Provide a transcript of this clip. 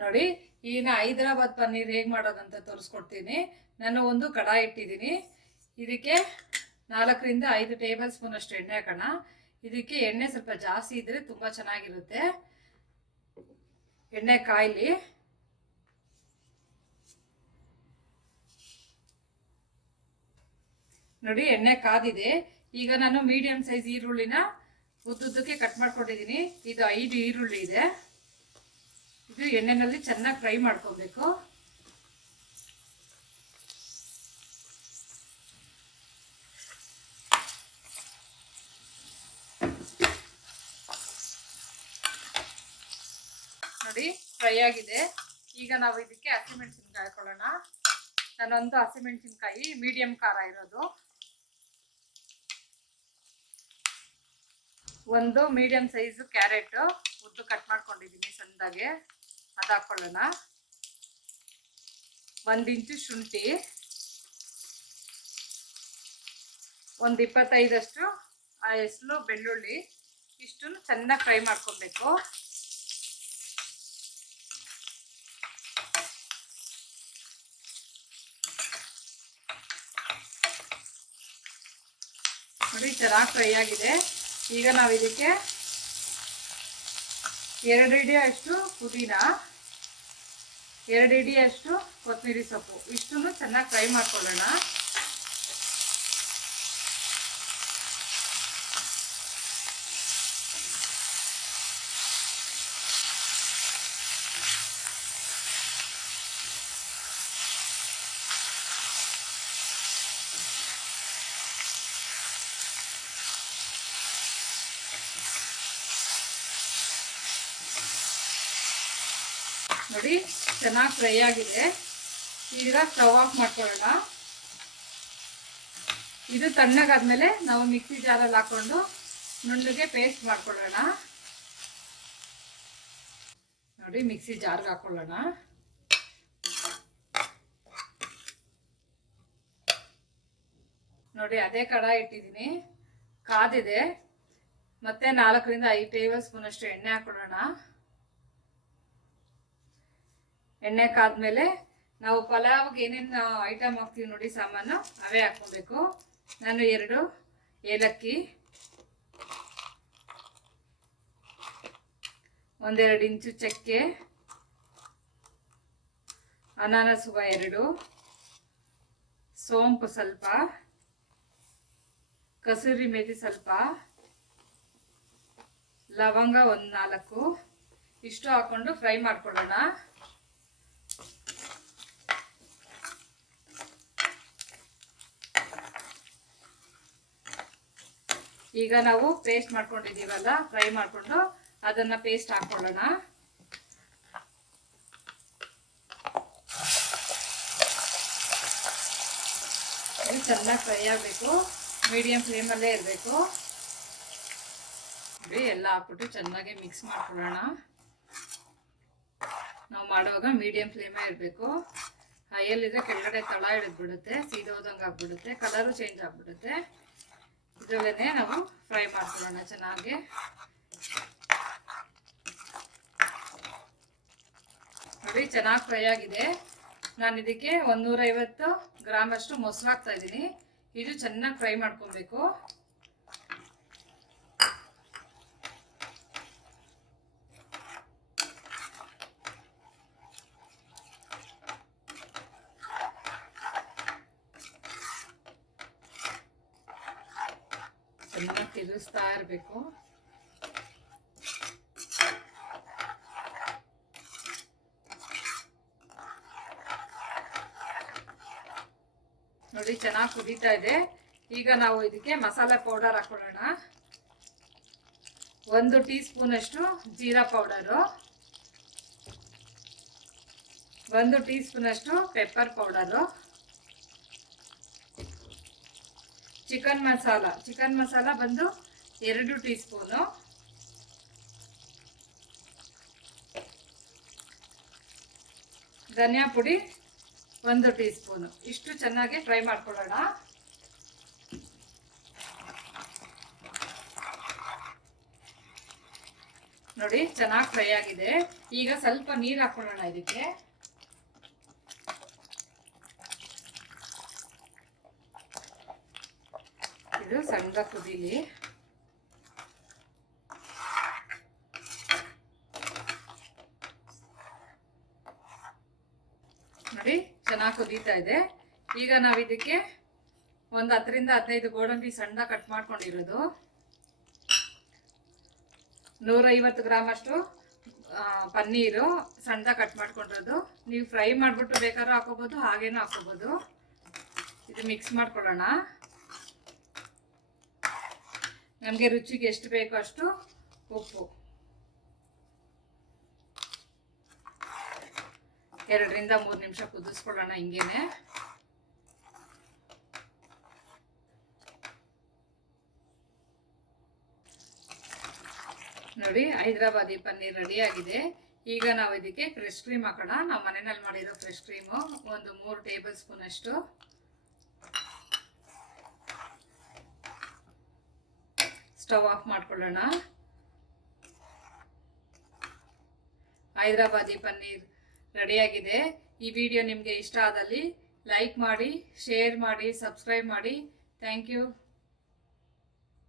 ನೋಡಿ ಈಗ ಹೈದರಾಬಾದ್ ಪನ್ನೀರ್ ಹೇಗೆ ಮಾಡೋದಂತ ತೋರಿಸ್ಕೊಡ್ತೀನಿ. ನಾನು ಒಂದು ಕಡಾಯಿ ಇಟ್ಟಿದ್ದೀನಿ. ಇದಕ್ಕೆ 4ರಿಂದ 5 ಟೇಬಲ್ ಸ್ಪೂನ್ ಅಷ್ಟು ಎಣ್ಣೆ ಹಾಕೋಣ. ಇದಕ್ಕೆ ಎಣ್ಣೆ ಸ್ವಲ್ಪ ಜಾಸ್ತಿ ಇದ್ರೆ ತುಂಬಾ ಚೆನ್ನಾಗಿರುತ್ತೆ. ಎಣ್ಣೆ ಕಾಯ್ಲಿ. ನೋಡಿ ಎಣ್ಣೆ ಕಾದಿದೆ. ಈಗ ನಾನು ಮೀಡಿಯಂ ಸೈಜ್ ಈರುಳ್ಳಿನ ಉದ್ದುದ್ದಕ್ಕೆ ಕಟ್ ಮಾಡ್ಕೊಂಡಿದ್ದೀನಿ. ಇದು 5 ಈರುಳ್ಳಿ ಇದೆ. ಇದು ಎಣ್ಣೆನಲ್ಲಿ ಚೆನ್ನಾಗಿ ಫ್ರೈ ಮಾಡ್ಕೊಬೇಕು. ನೋಡಿ ಫ್ರೈ ಆಗಿದೆ. ಈಗ ನಾವು ಇದಕ್ಕೆ ಹಸಿಮೆಣಸಿನ್ಕಾಯಿ ಹಾಕೊಳ್ಳೋಣ. ನಾನೊಂದು ಹಸಿಮೆಣಸಿನ್ಕಾಯಿ ಮೀಡಿಯಂ ಖಾರ ಇರೋದು, ಒಂದು ಮೀಡಿಯಂ ಸೈಜ್ ಕ್ಯಾರೆಟ್ ಉದ್ದು ಕಟ್ ಮಾಡ್ಕೊಂಡಿದ್ದೀನಿ ಸಣ್ಣದಾಗೆ, ಅದು ಹಾಕೊಳ್ಳೋಣ. 1 ಇಂಚು ಶುಂಠಿ, ಒಂದು 25 ಎಸ್ಲು ಬೆಳ್ಳುಳ್ಳಿ, ಇಷ್ಟನ್ನು ಚೆನ್ನಾಗಿ ಫ್ರೈ ಮಾಡ್ಕೊಬೇಕು. ನೋಡಿ ಚೆನ್ನಾಗಿ ಫ್ರೈ ಆಗಿದೆ. ಈಗ ನಾವು ಇದಕ್ಕೆ 2 ಹಿಡಿಯಷ್ಟು ಪುದೀನ, 2 ಹಿಡಿಯಷ್ಟು ಕೊತ್ತಂಬರಿ ಸೊಪ್ಪು, ಇಷ್ಟನ್ನು ಚೆನ್ನಾಗಿ ಫ್ರೈ ಮಾಡ್ಕೊಳ್ಳೋಣ. ನೋಡಿ ಚೆನ್ನಾಗಿ ಫ್ರೈ ಆಗಿದೆ. ಈಗ ಸ್ಟವ್ ಆಫ್ ಮಾಡ್ಕೊಳ್ಳೋಣ. ಇದು ತಣ್ಣಗಾದ್ಮೇಲೆ ನಾವು ಮಿಕ್ಸಿ ಜಾರಲ್ಲಿ ಹಾಕೊಂಡು ನುಣ್ಣಗೆ ಪೇಸ್ಟ್ ಮಾಡ್ಕೊಳ್ಳೋಣ. ನೋಡಿ ಮಿಕ್ಸಿ ಜಾರ್ಗೆ ಹಾಕೊಳ್ಳೋಣ. ನೋಡಿ ಅದೇ ಕಡಾಯಿ ಇಟ್ಟಿದ್ದೀನಿ, ಕಾದಿದೆ. ಮತ್ತೆ 4ರಿಂದ 5 ಟೇಬಲ್ ಸ್ಪೂನ್ ಅಷ್ಟು ಎಣ್ಣೆ ಹಾಕೊಳ್ಳೋಣ. ಎಣ್ಣೆ ಕಾದ್ಮೇಲೆ ನಾವು ಪಲಾವ್ಗೆ ಏನೇನು ಐಟಮ್ ಹಾಕ್ತೀವಿ ನೋಡಿ ಸಾಮಾನು, ಅವೇ ಹಾಕ್ಕೋಬೇಕು. ನಾನು 2 ಏಲಕ್ಕಿ, 1-2 ಇಂಚು ಚಕ್ಕೆ, ಅನಾನಸ್ ಹೂವು 2, ಸೋಂಪು ಸ್ವಲ್ಪ, ಕಸೂರಿ ಮೇಥಿ ಸ್ವಲ್ಪ, ಲವಂಗ 4, ಇಷ್ಟು ಹಾಕೊಂಡು ಫ್ರೈ ಮಾಡ್ಕೊಳ್ಳೋಣ. ಈಗ ನಾವು ಪೇಸ್ಟ್ ಮಾಡ್ಕೊಂಡಿದ್ದೀವಲ್ಲ, ಫ್ರೈ ಮಾಡಿಕೊಂಡು ಅದನ್ನ ಪೇಸ್ಟ್ ಹಾಕೊಳ್ಳೋಣ. ಚೆನ್ನಾಗಿ ಫ್ರೈ ಆಗಬೇಕು, ಮೀಡಿಯಂ ಫ್ಲೇಮಲ್ಲೇ ಇರಬೇಕು. ಎಲ್ಲ ಹಾಕ್ಬಿಟ್ಟು ಚೆನ್ನಾಗಿ ಮಿಕ್ಸ್ ಮಾಡ್ಕೊಳ್ಳೋಣ. ನಾವು ಮಾಡುವಾಗ ಮೀಡಿಯಂ ಫ್ಲೇಮೇ ಇರಬೇಕು. ಹೈಯಲ್ಲಿದ್ರೆ ಕೆಳಗಡೆ ತಳ ಹಿಡಿದ್ಬಿಡುತ್ತೆ, ಸೀದೋದಂಗೆ ಆಗ್ಬಿಡುತ್ತೆ, ಕಲರು ಚೇಂಜ್ ಆಗ್ಬಿಡುತ್ತೆ. ಇದರಲ್ಲೇ ನಾವು ಫ್ರೈ ಮಾಡ್ಕೊಳ್ಳೋಣ ಚೆನ್ನಾಗಿ. ನೋಡಿ ಚೆನ್ನಾಗಿ ಫ್ರೈ ಆಗಿದೆ. ನಾನು ಇದಕ್ಕೆ 150 ಗ್ರಾಮ್ ಅಷ್ಟು ಮೊಸರು ಹಾಕ್ತಾ ಇದ್ದೀನಿ. ಇದು ಚೆನ್ನಾಗಿ ಫ್ರೈ ಮಾಡ್ಕೊಬೇಕು. ಚೆನ್ನಾಗಿ ತಿರುಗಿಸ್ತಾ ಇರಬೇಕು. ನೋಡಿ ಚೆನ್ನಾಗಿ ಕುದೀತಾ ಇದೆ. ಈಗ ನಾವು ಇದಕ್ಕೆ ಮಸಾಲೆ ಪೌಡರ್ ಹಾಕೊಳ್ಳೋಣ. 1 ಟೀ ಸ್ಪೂನ್ ಅಷ್ಟು ಜೀರಾ ಪೌಡರು, 1 ಟೀ ಸ್ಪೂನ್ ಅಷ್ಟು ಪೆಪ್ಪರ್ ಪೌಡರು, ಚಿಕನ್ ಮಸಾಲ ಬಂದು 2 ಟೀ ಸ್ಪೂನು, ಧನಿಯಾ ಪುಡಿ 1 ಟೀ ಸ್ಪೂನು. ಇಷ್ಟು ಚೆನ್ನಾಗಿ ಫ್ರೈ ಮಾಡ್ಕೊಳ್ಳೋಣ. ನೋಡಿ ಚೆನ್ನಾಗಿ ಫ್ರೈ ಆಗಿದೆ. ಈಗ ಸ್ವಲ್ಪ ನೀರು ಹಾಕೊಳ್ಳೋಣ ಇದಕ್ಕೆ. ಇದು ಸಣ್ಣ ಕುದೀಲಿ. ನೋಡಿ ಚೆನ್ನಾಗಿ ಕುದೀತಾ ಇದೆ. ಈಗ ನಾವು ಇದಕ್ಕೆ ಒಂದು 10 ರಿಂದ 15 ಗೋಡಂಬಿ ಸಣ್ಣ ಕಟ್ ಮಾಡ್ಕೊಂಡಿರೋದು, 150 ಗ್ರಾಮ್ ಅಷ್ಟು ಪನ್ನೀರು ಸಣ್ಣ ಕಟ್ ಮಾಡ್ಕೊಂಡಿರೋದು. ನೀವು ಫ್ರೈ ಮಾಡಿಬಿಟ್ಟು ಬೇಕಾದ್ರೂ ಹಾಕೋಬೋದು, ಹಾಗೇನೂ ಹಾಕೋಬೋದು. ಇದು ಮಿಕ್ಸ್ ಮಾಡ್ಕೊಳ್ಳೋಣ. ನಮಗೆ ರುಚಿಗೆ ಎಷ್ಟು ಬೇಕೋ ಅಷ್ಟು ಉಪ್ಪು, 2 ರಿಂದ 3 ನಿಮಿಷ ಕುದಿಸ್ಕೊಳ್ಳೋಣ ಹಿಂಗೇನೆ. ನೋಡಿ ಹೈದರಾಬಾದಿ ಪನ್ನೀರ್ ರೆಡಿ ಆಗಿದೆ. ಈಗ ನಾವು ಇದಕ್ಕೆ ಫ್ರೆಶ್ ಕ್ರೀಮ್ ಹಾಕೋಣ. ನಾವು ಮನೆಯಲ್ಲಿ ಮಾಡಿರೋ ಫ್ರೆಶ್ ಕ್ರೀಮು ಒಂದು 3 ಟೇಬಲ್ ಸ್ಪೂನ್ ಅಷ್ಟು. ಸ್ಟವ್ ಆಫ್ ಮಾಡ್ಕೊಳ್ಳೋಣ. ಹೈದರಾಬಾದಿ ಪನ್ನೀರ್ ರೆಡಿಯಾಗಿದೆ. ಈ ವಿಡಿಯೋ ನಿಮಗೆ ಇಷ್ಟ ಆದಲ್ಲಿ ಲೈಕ್ ಮಾಡಿ, ಶೇರ್ ಮಾಡಿ, ಸಬ್ಸ್ಕ್ರೈಬ್ ಮಾಡಿ. Thank you.